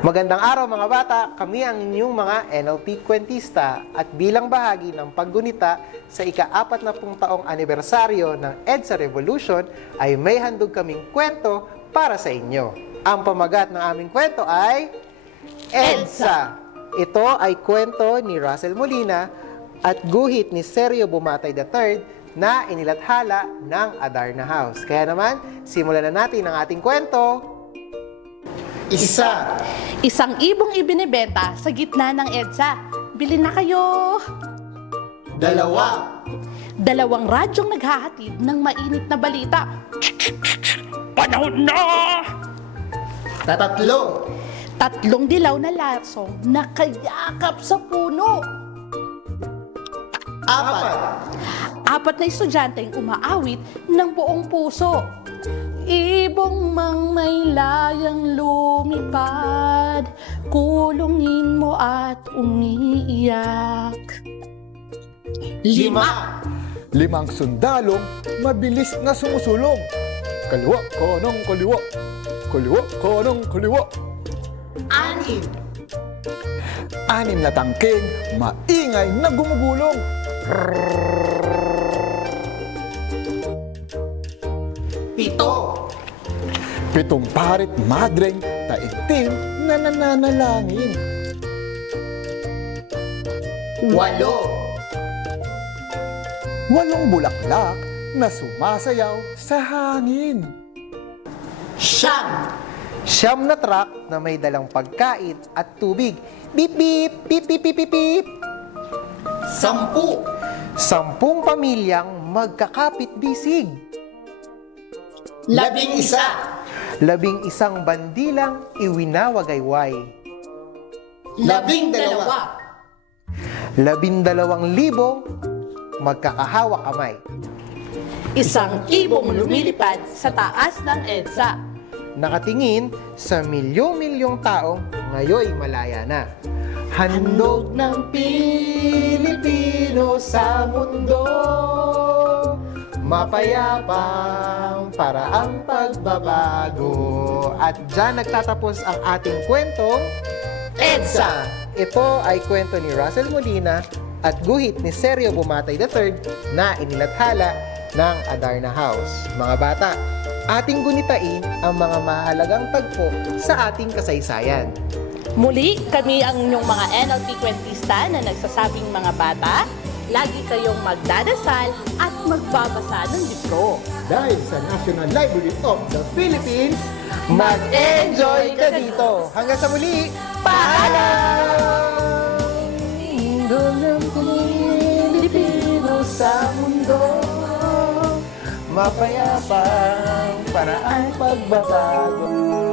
Magandang araw mga bata, kami ang inyong mga NLP kwentista at bilang bahagi ng paggunita sa ika-40 taong anibersaryo ng EDSA Revolution ay may handog kaming kwento para sa inyo. Ang pamagat ng aming kwento ay EDSA. Ito ay kwento ni Russell Molina at guhit ni Sergio Bumatay III na inilathala ng Adarna House. Kaya naman, simulan na natin ang ating kwento. Isa. Isang ibong ibinebenta sa gitna ng EDSA. Bili na kayo! Dalawa. Dalawang radyong naghahatid ng mainit na balita. Panahon na! Tatlo. Tatlong dilaw na lasong nakayakap sa puno. Apat. Apat na estudyanteng umaawit ng buong puso. Ibong mang may layang lumipad, kulungin mo at umiiyak. Lima. Limang sundalong mabilis na sumusulong. Kaliwa, kanang kaliwa. Kaliwa, kanang kaliwa. Anim. Anim na tangking maingay na gumugulong. Pito. Pitong parit madreng taimtim na nananalangin. Walo. Walong bulaklak na sumasayaw sa hangin. Siyam. Siyam na truck na may dalang pagkain at tubig. Beep, beep, beep, beep, beep, beep, beep. 10. 10 pamilyang magkakapit-bisig. 11. 11 bandilang iwinawagayway. 12. 12,000 magkakahawak kamay. Isang ibong lumilipad sa taas ng EDSA. Nakatingin sa milyong-milyong taong ngayoy malaya na. Handog ng Pilipino sa mundo, mapayapang paraang pagbabago. At dyan nagtatapos ang ating kwentong EDSA. Ito ay kwento ni Russell Molina at guhit ni Sergio Bumatay III na inilathala ng Adarna House. Mga bata, ating gunitain ang mga mahalagang tagpo sa ating kasaysayan. Muli, kami ang inyong mga NLP kwentista na nagsasabing mga bata, lagi kayong magdadasal at magbabasa ng libro. Dahil sa National Library of the Philippines, mag-enjoy ka dito! Hanggang sa muli, paalam! Handog ng Pilipino sa mundo, mapayapang paraang pagbabago.